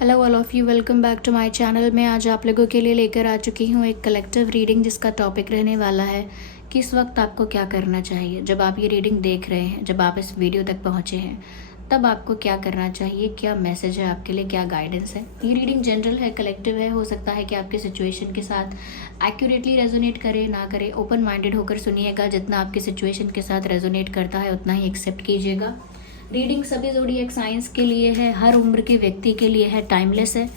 Hello all of you, welcome back to my channel. मैं आज आप लोगों के लिए लेकर आ चुकी हूँ एक कलेक्टिव रीडिंग जिसका टॉपिक रहने वाला है कि इस वक्त आपको क्या करना चाहिए। जब आप ये रीडिंग देख रहे हैं, जब आप इस वीडियो तक पहुँचे हैं, तब आपको क्या करना चाहिए, क्या मैसेज है आपके लिए, क्या गाइडेंस है। ये रीडिंग जनरल है, कलेक्टिव है। हो सकता है कि आपके सिचुएशन के साथ एक्यूरेटली रेजोनेट करे ना करे। ओपन माइंडेड होकर सुनिएगा। जितना आपके सिचुएशन के साथ रेजोनेट करता है उतना ही एक्सेप्ट कीजिएगा। रीडिंग सभी ज़ोडिएक साइंस के लिए है, हर उम्र के व्यक्ति के लिए है, टाइमलेस है।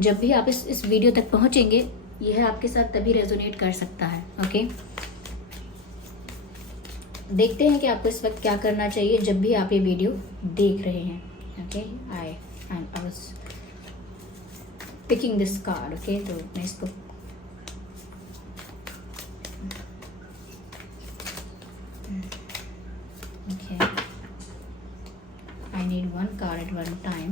जब भी आप इस वीडियो तक पहुंचेंगे, यह आपके साथ तभी रेजोनेट कर सकता है। ओके, देखते हैं कि आपको इस वक्त क्या करना चाहिए जब भी आप ये वीडियो देख रहे हैं। Okay, I was picking this card. Okay, तो मैं इसको okay, I need one card at one time.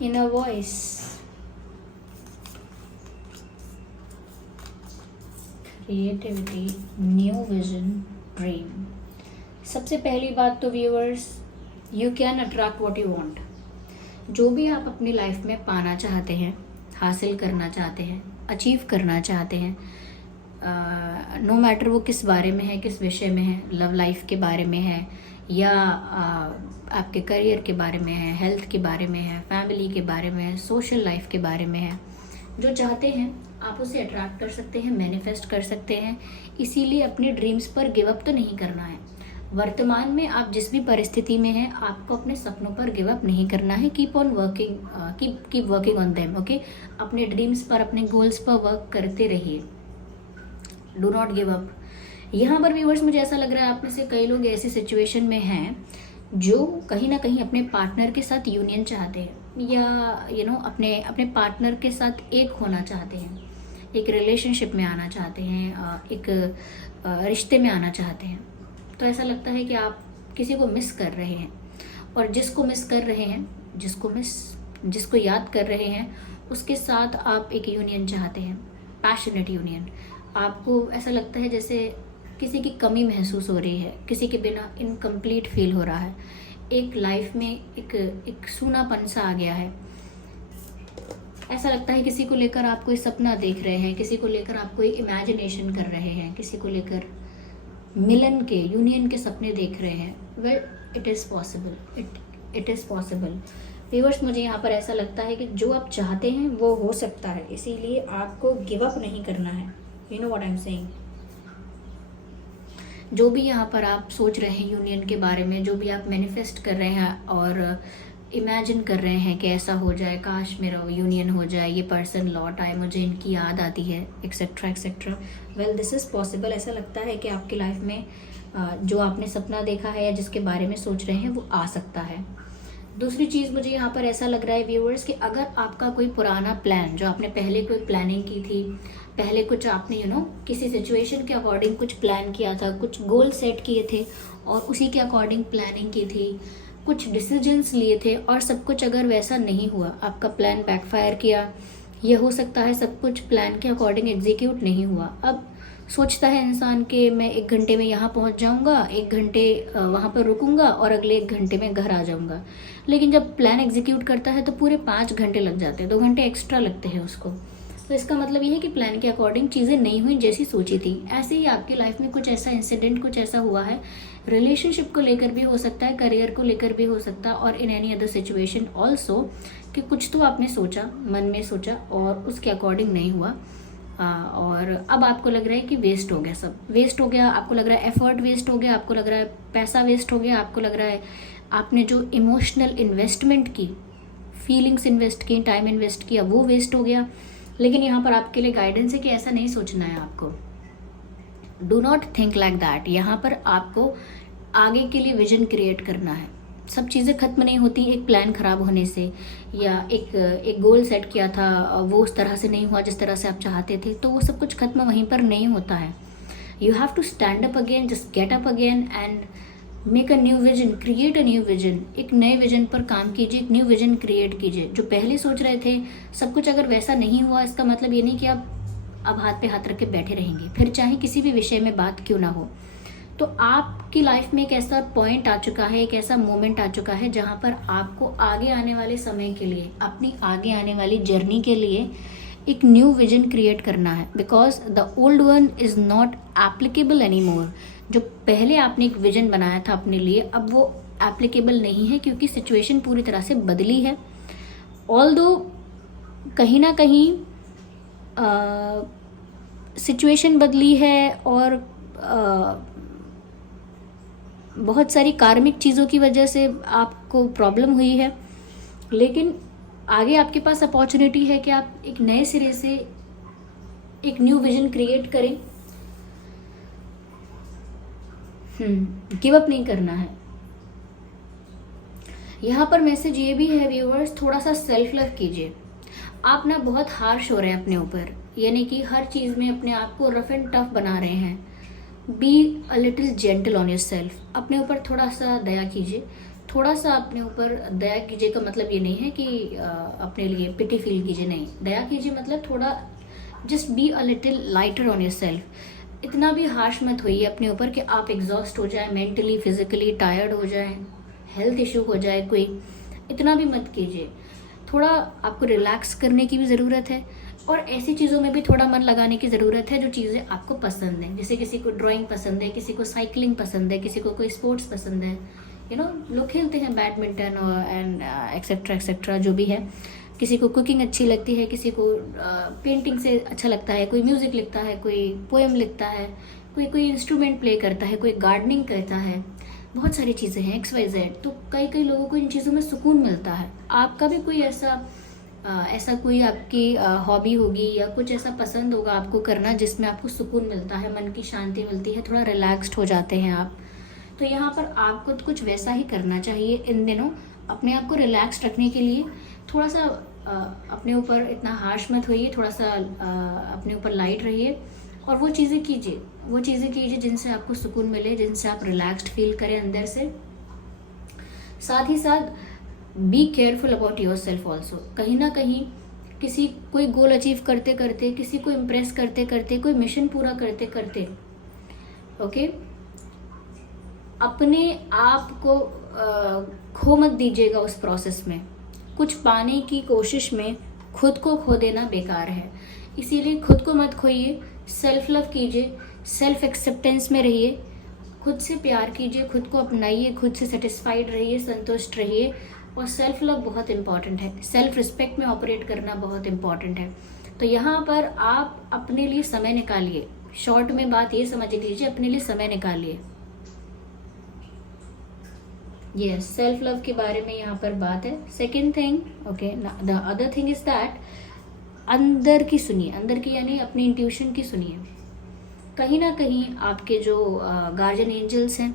Inner voice. Creativity, new vision, dream. सबसे पहली बात तो viewers, you can attract what you want. जो भी आप अपनी लाइफ में पाना चाहते हैं, हासिल करना चाहते हैं, अचीव करना चाहते हैं, नो मैटर वो किस बारे में है, किस विषय में है, लव लाइफ के बारे में है या आपके करियर के बारे में है, हेल्थ के बारे में है, फैमिली के बारे में है, सोशल लाइफ के बारे में है, जो चाहते हैं आप उसे अट्रैक्ट कर सकते हैं, मैनिफेस्ट कर सकते हैं। इसीलिए अपने ड्रीम्स पर गिव अप तो नहीं करना है। वर्तमान में आप जिस भी परिस्थिति में हैं, आपको अपने सपनों पर गिव अप नहीं करना है। Keep on working, keep working on them. Okay, अपने ड्रीम्स पर, अपने गोल्स पर वर्क करते रहिए। Do not give up. यहाँ पर व्यूअर्स, मुझे ऐसा लग रहा है आप में से कई लोग ऐसी सिचुएशन में हैं जो कहीं ना कहीं अपने पार्टनर के साथ यूनियन चाहते हैं या अपने पार्टनर के साथ एक होना चाहते हैं, एक रिलेशनशिप में आना चाहते हैं, एक रिश्ते में आना चाहते हैं। तो ऐसा लगता है कि आप किसी को मिस कर रहे हैं, और जिसको मिस कर रहे हैं, जिसको याद कर रहे हैं, उसके साथ आप एक यूनियन चाहते हैं, पैशनेट यूनियन। आपको ऐसा लगता है जैसे किसी की कमी महसूस हो रही है, किसी के बिना इनकम्प्लीट फील हो रहा है, एक लाइफ में एक सूनापन सा आ गया है। ऐसा लगता है किसी को लेकर आप कोई सपना देख रहे हैं, किसी को लेकर आप कोई इमेजिनेशन कर रहे हैं, किसी को लेकर मिलन के, यूनियन के सपने देख रहे हैं। Well, it is possible, it is possible. Viewers, मुझे यहाँ पर ऐसा लगता है कि जो आप चाहते हैं वो हो सकता है, इसीलिए आपको गिव अप नहीं करना है। You know what I am saying. जो भी यहाँ पर आप सोच रहे हैं यूनियन के बारे में, जो भी आप मैनिफेस्ट कर रहे हैं और इमेजिन कर रहे हैं कि ऐसा हो जाए, काश मेरा यूनियन हो जाए, ये पर्सन लौट आए, मुझे इनकी याद आती है, etcetera etcetera. Well, this is possible. ऐसा लगता है कि आपकी लाइफ में जो आपने सपना देखा है या जिसके बारे में सोच रहे हैं वो आ सकता है। दूसरी चीज़, मुझे यहाँ पर ऐसा लग रहा है व्यूअर्स कि अगर आपका कोई पुराना प्लान, जो आपने पहले कोई प्लानिंग की थी, पहले कुछ आपने किसी सिचुएशन के अकॉर्डिंग कुछ प्लान किया था, कुछ गोल सेट किए थे और उसी के अकॉर्डिंग प्लानिंग की थी, कुछ डिसीजंस लिए थे, और सब कुछ अगर वैसा नहीं हुआ, आपका प्लान बैकफायर किया, ये हो सकता है सब कुछ प्लान के अकॉर्डिंग एग्जीक्यूट नहीं हुआ। अब सोचता है इंसान कि मैं 1 घंटे में यहाँ पहुँच जाऊँगा, 1 घंटे वहाँ पर रुकूंगा और अगले 1 घंटे में घर आ जाऊँगा। लेकिन जब प्लान एग्जीक्यूट करता है तो पूरे 5 घंटे लग जाते हैं, 2 घंटे एक्स्ट्रा लगते हैं उसको। तो इसका मतलब ये है कि प्लान के अकॉर्डिंग चीज़ें नहीं हुई जैसी सोची थी। ऐसे ही आपकी लाइफ में कुछ ऐसा इंसिडेंट, कुछ ऐसा हुआ है, रिलेशनशिप को लेकर भी हो सकता है, करियर को लेकर भी हो सकता है, और in any other situation also, कि कुछ तो आपने सोचा, मन में सोचा और उसके अकॉर्डिंग नहीं हुआ। और अब आपको लग रहा है कि वेस्ट हो गया, सब वेस्ट हो गया। आपको लग रहा है एफर्ट वेस्ट हो गया, आपको लग रहा है पैसा वेस्ट हो गया, आपको लग रहा है आपने जो इमोशनल इन्वेस्टमेंट की, फीलिंग्स इन्वेस्ट की, टाइम इन्वेस्ट किया, वो वेस्ट हो गया। लेकिन यहाँ पर आपके लिए गाइडेंस है कि ऐसा नहीं सोचना है आपको। Do not think like that. यहाँ पर आपको आगे के लिए विजन क्रिएट करना है। सब चीज़ें खत्म नहीं होती एक प्लान खराब होने से, या एक गोल सेट किया था वो उस तरह से नहीं हुआ जिस तरह से आप चाहते थे, तो वो सब कुछ खत्म वहीं पर नहीं होता है। You have to stand up again, just get up again and make a new vision, create a new vision, एक नए विजन पर काम कीजिए, एक न्यू विजन क्रिएट कीजिए। जो पहले सोच रहे थे सब कुछ अगर वैसा नहीं हुआ, इसका मतलब ये नहीं कि आप अब हाथ पे हाथ रख के बैठे रहेंगे, फिर चाहे किसी भी विषय में बात क्यों ना हो। तो आपकी लाइफ में एक ऐसा पॉइंट आ चुका है, एक ऐसा मोमेंट आ चुका है जहाँ पर आपको आगे आने वाले समय के लिए, अपनी आगे आने वाली जर्नी के लिए एक न्यू विजन क्रिएट करना है, because the old one is not applicable any more. जो पहले आपने एक विजन बनाया था अपने लिए, अब वो एप्लीकेबल नहीं है, क्योंकि सिचुएशन पूरी तरह से बदली है। ऑल्दो कहीं ना कहीं सिचुएशन बदली है और बहुत सारी कार्मिक चीज़ों की वजह से आपको प्रॉब्लम हुई है, लेकिन आगे आपके पास अपॉर्चुनिटी है कि आप एक नए सिरे से एक न्यू विजन क्रिएट करें। गिव अप नहीं करना है। यहाँ पर मैसेज ये भी है व्यूअर्स, थोड़ा सा सेल्फ लव कीजिए। आप ना बहुत हार्श हो रहे हैं अपने ऊपर, यानी कि हर चीज़ में अपने आप को रफ एंड टफ बना रहे हैं। Be a little gentle on your self. अपने ऊपर थोड़ा सा दया कीजिए। थोड़ा सा अपने ऊपर दया कीजिए का मतलब ये नहीं है कि अपने लिए पिटी फील कीजिए, नहीं। दया कीजिए मतलब थोड़ा just be a little lighter on your self. इतना भी हार्श मत होइए अपने ऊपर कि आप एग्जॉस्ट हो जाए, मेंटली फिजिकली टायर्ड हो जाए, हेल्थ इशू हो जाए कोई, इतना भी मत कीजिए। थोड़ा आपको रिलैक्स करने की भी ज़रूरत है, और ऐसी चीज़ों में भी थोड़ा मन लगाने की ज़रूरत है जो चीज़ें आपको पसंद हैं। जैसे किसी को ड्राइंग पसंद है, किसी को साइकिलिंग पसंद है, किसी को कोई स्पोर्ट्स पसंद है, लोग खेलते हैं बैडमिंटन और एंड एक्सेट्रा एक्सेट्रा जो भी है। किसी को कुकिंग अच्छी लगती है, किसी को पेंटिंग से अच्छा लगता है, कोई म्यूज़िक लिखता है, कोई पोएम लिखता है, कोई इंस्ट्रूमेंट प्ले करता है, कोई गार्डनिंग करता है। बहुत सारी चीज़ें हैं XYZ। तो कई लोगों को इन चीज़ों में सुकून मिलता है। आपका भी कोई ऐसा कोई आपकी हॉबी होगी या कुछ ऐसा पसंद होगा आपको करना जिसमें आपको सुकून मिलता है, मन की शांति मिलती है, थोड़ा रिलैक्स्ड हो जाते हैं आप। तो यहाँ पर आपको तो कुछ वैसा ही करना चाहिए इन दिनों। अपने आप को रिलैक्स्ड रखने के लिए थोड़ा सा अपने ऊपर इतना हार्श मत होइए, थोड़ा सा अपने ऊपर लाइट रहिए, और वो चीज़ें कीजिए जिनसे आपको सुकून मिले, जिनसे आप रिलैक्स्ड फील करें अंदर से। साथ ही साथ be careful about your self also. कहीं ना कहीं कोई गोल अचीव करते करते, किसी को इम्प्रेस करते करते, कोई मिशन पूरा करते करते, ओके, अपने आप को खो मत दीजिएगा उस प्रोसेस में। कुछ पाने की कोशिश में खुद को खो देना बेकार है, इसीलिए खुद को मत खोइए। सेल्फ लव कीजिए, सेल्फ एक्सेप्टेंस में रहिए, खुद से प्यार कीजिए, खुद को अपनाइए, खुद से सेटिस्फाइड रहिए, संतुष्ट रहिए। और सेल्फ लव बहुत इंपॉर्टेंट है, सेल्फ रिस्पेक्ट में ऑपरेट करना बहुत इंपॉर्टेंट है। तो यहाँ पर आप अपने लिए समय निकालिए। शॉर्ट में बात ये समझ लीजिए, अपने लिए समय निकालिए। यस, सेल्फ लव के बारे में यहाँ पर बात है। Second thing, okay, the other thing is that अंदर की सुनिए, अंदर की यानी अपनी इंट्यूशन की सुनिए। कहीं ना कहीं आपके जो गार्जियन एंजल्स हैं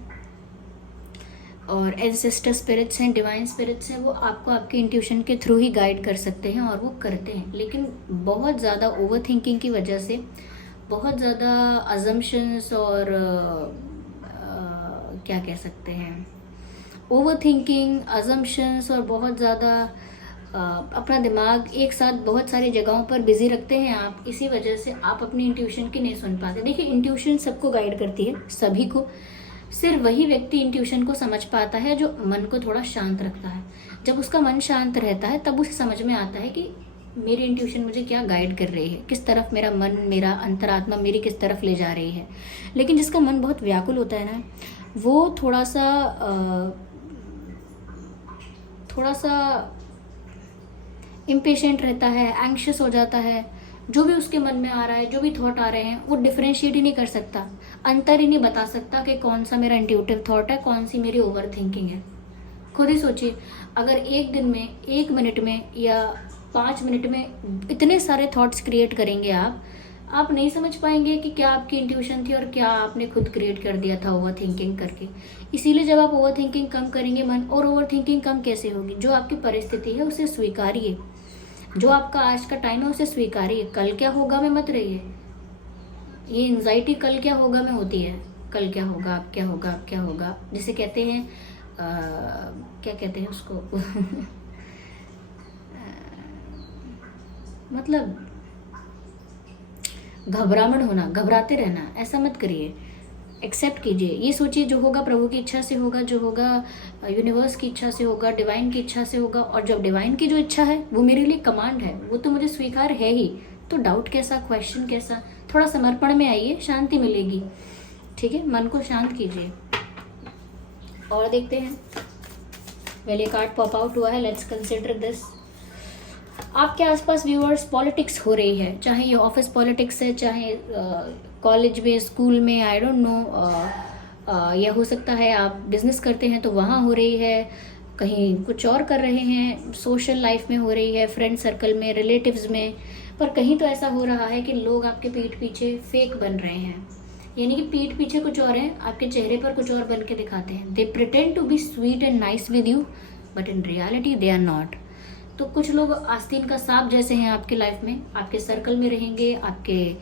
और एंसेस्टर स्पिरिट्स हैं, डिवाइन स्पिरिट्स हैं, वो आपको आपके इंट्यूशन के थ्रू ही गाइड कर सकते हैं, और वो करते हैं। लेकिन बहुत ज़्यादा ओवर थिंकिंग की वजह से, बहुत ज़्यादा अजम्पशंस और क्या कह सकते हैं, ओवर थिंकिंग, अजम्पशंस और बहुत ज़्यादा अपना दिमाग एक साथ बहुत सारी जगहों पर बिजी रखते हैं आप। इसी वजह से आप अपनी इंट्यूशन की नहीं सुन पाते। देखिए, इंट्यूशन सबको गाइड करती है, सभी को। सिर्फ वही व्यक्ति इंट्यूशन को समझ पाता है जो मन को थोड़ा शांत रखता है। जब उसका मन शांत रहता है तब उसे समझ में आता है कि मेरी इंट्यूशन मुझे क्या गाइड कर रही है, किस तरफ मेरा मन, मेरा अंतरात्मा मेरी किस तरफ ले जा रही है। लेकिन जिसका मन बहुत व्याकुल होता है ना, वो थोड़ा सा इम्पेशेंट रहता है, एंग्शियस हो जाता है। जो भी उसके मन में आ रहा है, जो भी थॉट आ रहे हैं, वो डिफरेंशिएट ही नहीं कर सकता, अंतर ही नहीं बता सकता कि कौन सा मेरा इंट्यूटिव थॉट है, कौन सी मेरी ओवर थिंकिंग है। खुद ही सोचिए, अगर एक दिन में, 1 मिनट में या 5 मिनट में इतने सारे थॉट्स क्रिएट करेंगे आप नहीं समझ पाएंगे कि क्या आपकी इंट्यूशन थी और क्या आपने खुद क्रिएट कर दिया था ओवर थिंकिंग करके। इसीलिए जब आप ओवर थिंकिंग कम करेंगे मन, और ओवर थिंकिंग कम कैसे होगी, जो आपकी परिस्थिति है उसे स्वीकारिए, जो आपका आज का टाइम है उसे स्वीकारिए। कल क्या होगा में मत रहिए। ये एंजाइटी कल क्या होगा में होती है, कल क्या होगा, अब क्या होगा, अब क्या होगा, जिसे कहते हैं क्या कहते हैं उसको मतलब घबराहट होना, घबराते रहना, ऐसा मत करिए। एक्सेप्ट कीजिए, ये सोचिए जो होगा प्रभु की इच्छा से होगा, जो होगा यूनिवर्स की इच्छा से होगा, डिवाइन की इच्छा से होगा। और जब डिवाइन की जो इच्छा है वो मेरे लिए कमांड है, वो तो मुझे स्वीकार है ही, तो डाउट कैसा, क्वेश्चन कैसा। थोड़ा समर्पण में आइए, शांति मिलेगी। ठीक है, मन को शांत कीजिए। और देखते हैं, वेल ये कार्ड पॉप आउट हुआ है, लेट्स कंसिडर दिस। आपके आसपास व्यूअर्स पॉलिटिक्स हो रही है, चाहे ये ऑफिस पॉलिटिक्स है, चाहे कॉलेज में, स्कूल में, आई डोंट नो, या हो सकता है आप बिजनेस करते हैं तो वहाँ हो रही है, कहीं कुछ और कर रहे हैं, सोशल लाइफ में हो रही है, फ्रेंड सर्कल में, रिलेटिव्स में। पर कहीं तो ऐसा हो रहा है कि लोग आपके पीठ पीछे फेक बन रहे हैं, यानी कि पीठ पीछे कुछ और है, आपके चेहरे पर कुछ और बन के दिखाते हैं। They pretend to be sweet and nice with you, but in reality they are not. तो कुछ लोग आस्तीन का सांप जैसे हैं आपके लाइफ में, आपके सर्कल में रहेंगे, आपके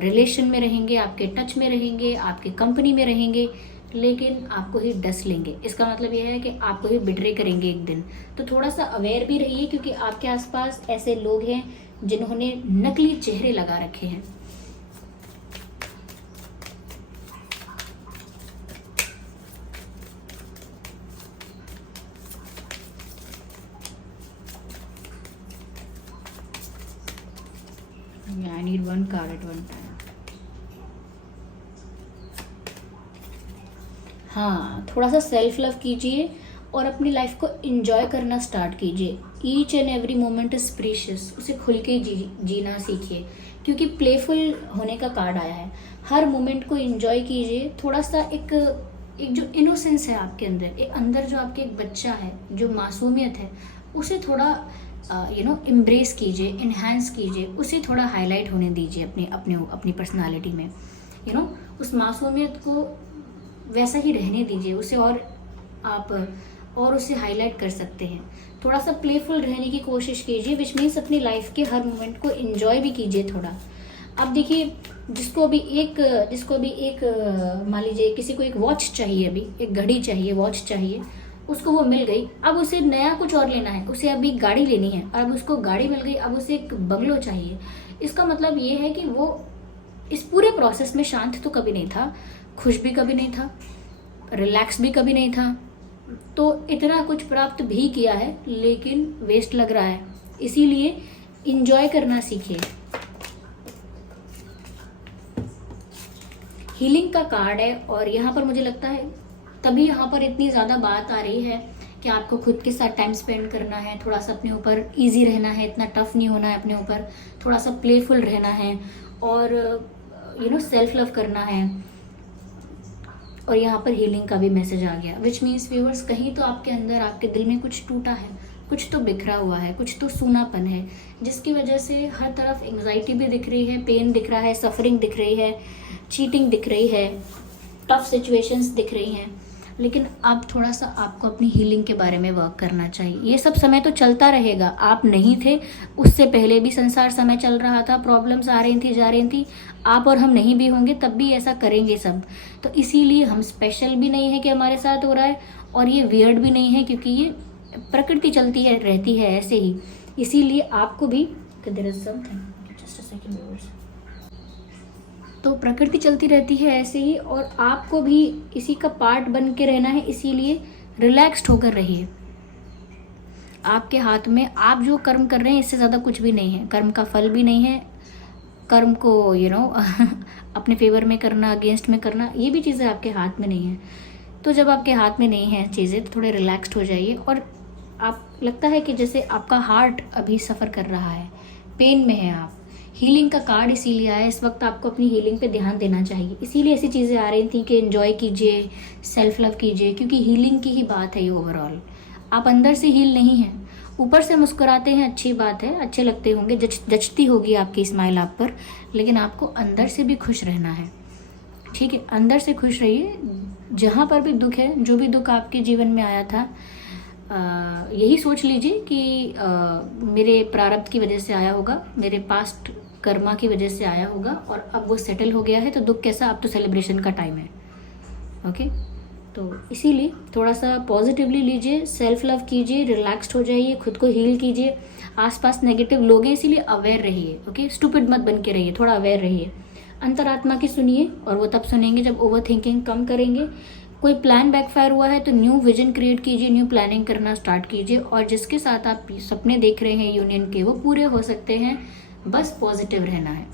रिलेशन में रहेंगे, आपके टच में रहेंगे, आपके कंपनी में रहेंगे, लेकिन आपको ही डस लेंगे। इसका मतलब यह है कि आपको ही बिट्रे करेंगे एक दिन। तो थोड़ा सा अवेयर भी रहिए, क्योंकि आपके आसपास ऐसे लोग हैं जिन्होंने नकली चेहरे लगा रखे हैं। I need one card at one time. हाँ, थोड़ा सा सेल्फ लव कीजिए और अपनी लाइफ को एंजॉय करना स्टार्ट कीजिए। Each and every moment is precious, उसे खुल के जीना सीखिए, क्योंकि प्लेफुल होने का कार्ड आया है। हर मोमेंट को एंजॉय कीजिए। थोड़ा सा एक जो इनोसेंस है आपके अंदर, एक अंदर जो आपके एक बच्चा है, जो मासूमियत है, उसे थोड़ा एम्ब्रेस कीजिए, इन्हांस कीजिए, उसे थोड़ा हाईलाइट होने दीजिए अपनी पर्सनालिटी में। उस मासूमियत को वैसा ही रहने दीजिए, उसे और उसे हाईलाइट कर सकते हैं। थोड़ा सा प्लेफुल रहने की कोशिश कीजिए, विच मीन्स अपनी लाइफ के हर मोमेंट को एंजॉय भी कीजिए थोड़ा। अब देखिए, जिसको भी एक मान लीजिए किसी को एक वॉच चाहिए, अभी एक घड़ी चाहिए, वॉच चाहिए, उसको वो मिल गई, अब उसे नया कुछ और लेना है, उसे अभी गाड़ी लेनी है, अब उसको गाड़ी मिल गई, अब उसे एक बंगलो चाहिए। इसका मतलब ये है कि वो इस पूरे प्रोसेस में शांत तो कभी नहीं था, खुश भी कभी नहीं था, रिलैक्स भी कभी नहीं था। तो इतना कुछ प्राप्त भी किया है, लेकिन वेस्ट लग रहा है। इसीलिए इंजॉय करना सीखिए। हीलिंग का कार्ड है, और यहाँ पर मुझे लगता है तभी यहाँ पर इतनी ज़्यादा बात आ रही है कि आपको खुद के साथ टाइम स्पेंड करना है, थोड़ा सा अपने ऊपर इजी रहना है, इतना टफ नहीं होना है अपने ऊपर, थोड़ा सा प्लेफुल रहना है, और सेल्फ लव करना है। और यहाँ पर हीलिंग का भी मैसेज आ गया, विच मीन्स व्यूअर्स, कहीं तो आपके अंदर, आपके दिल में कुछ टूटा है, कुछ तो बिखरा हुआ है, कुछ तो सूनापन है, जिसकी वजह से हर तरफ एंग्जाइटी भी दिख रही है, पेन दिख रहा है, सफरिंग दिख रही है, चीटिंग दिख रही है, टफ सिचुएशंस दिख रही हैं। लेकिन अब थोड़ा सा आपको अपनी हीलिंग के बारे में वर्क करना चाहिए। ये सब समय तो चलता रहेगा, आप नहीं थे, उससे पहले भी संसार समय चल रहा था, प्रॉब्लम्स आ रही थी, जा रही थी, आप और हम नहीं भी होंगे तब भी ऐसा करेंगे सब। तो इसीलिए हम स्पेशल भी नहीं है कि हमारे साथ हो रहा है, और ये वियर्ड भी नहीं है, क्योंकि ये प्रकृति चलती है, रहती है ऐसे ही। इसीलिए आपको भी तो प्रकृति चलती रहती है ऐसे ही, और आपको भी इसी का पार्ट बन के रहना है। इसीलिए रिलैक्स्ड होकर रहिए। आपके हाथ में, आप जो कर्म कर रहे हैं इससे ज़्यादा कुछ भी नहीं है, कर्म का फल भी नहीं है। कर्म को अपने फेवर में करना, अगेंस्ट में करना, ये भी चीज़ें आपके हाथ में नहीं है। तो जब आपके हाथ में नहीं है चीज़ें, तो थोड़े रिलैक्स्ड हो जाइए। और आप लगता है कि जैसे आपका हार्ट अभी सफ़र कर रहा है, पेन में है आप, हीलिंग का कार्ड इसीलिए आया। इस वक्त आपको अपनी हीलिंग पे ध्यान देना चाहिए। इसीलिए ऐसी चीज़ें आ रही थी कि एंजॉय कीजिए, सेल्फ लव कीजिए, क्योंकि हीलिंग की ही बात है ये ओवरऑल। आप अंदर से हील नहीं हैं, ऊपर से मुस्कुराते हैं, अच्छी बात है, अच्छे लगते होंगे, जचती होगी आपकी स्माइल आप पर, लेकिन आपको अंदर से भी खुश रहना है। ठीक है, अंदर से खुश रहिए। जहाँ पर भी दुख है, जो भी दुख आपके जीवन में आया था, यही सोच लीजिए कि मेरे प्रारब्ध की वजह से आया होगा, मेरे पास्ट कर्मा की वजह से आया होगा, और अब वो सेटल हो गया है। तो दुख कैसा, अब तो सेलिब्रेशन का टाइम है। ओके, तो इसीलिए थोड़ा सा पॉजिटिवली लीजिए, सेल्फ लव कीजिए, रिलैक्स्ड हो जाइए, खुद को हील कीजिए। आसपास नेगेटिव लोग हैं इसीलिए अवेयर रहिए, ओके, स्टूपिड मत बन के रहिए, थोड़ा अवेयर रहिए। अंतरात्मा की सुनिए, और वो तब सुनेंगे जब ओवर थिंकिंग कम करेंगे। कोई प्लान बैकफायर हुआ है तो न्यू विजन क्रिएट कीजिए, न्यू प्लानिंग करना स्टार्ट कीजिए, और जिसके साथ आप सपने देख रहे हैं यूनियन के, वो पूरे हो सकते हैं, बस पॉजिटिव रहना है।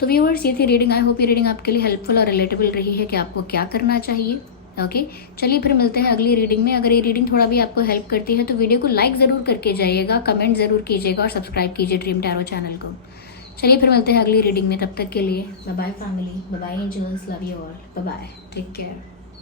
तो व्यूअर्स, ये थी रीडिंग। आई होप ये रीडिंग आपके लिए हेल्पफुल और रिलेटेबल रही है कि आपको क्या करना चाहिए। ओके, चलिए फिर मिलते हैं अगली रीडिंग में। अगर ये रीडिंग थोड़ा भी आपको हेल्प करती है तो वीडियो को लाइक ज़रूर करके जाइएगा, कमेंट ज़रूर कीजिएगा और सब्सक्राइब कीजिए ड्रीम टैरो चैनल को। चलिए फिर मिलते हैं अगली रीडिंग में, तब तक के लिए bye bye family, bye bye angels, love you all, bye bye, take care.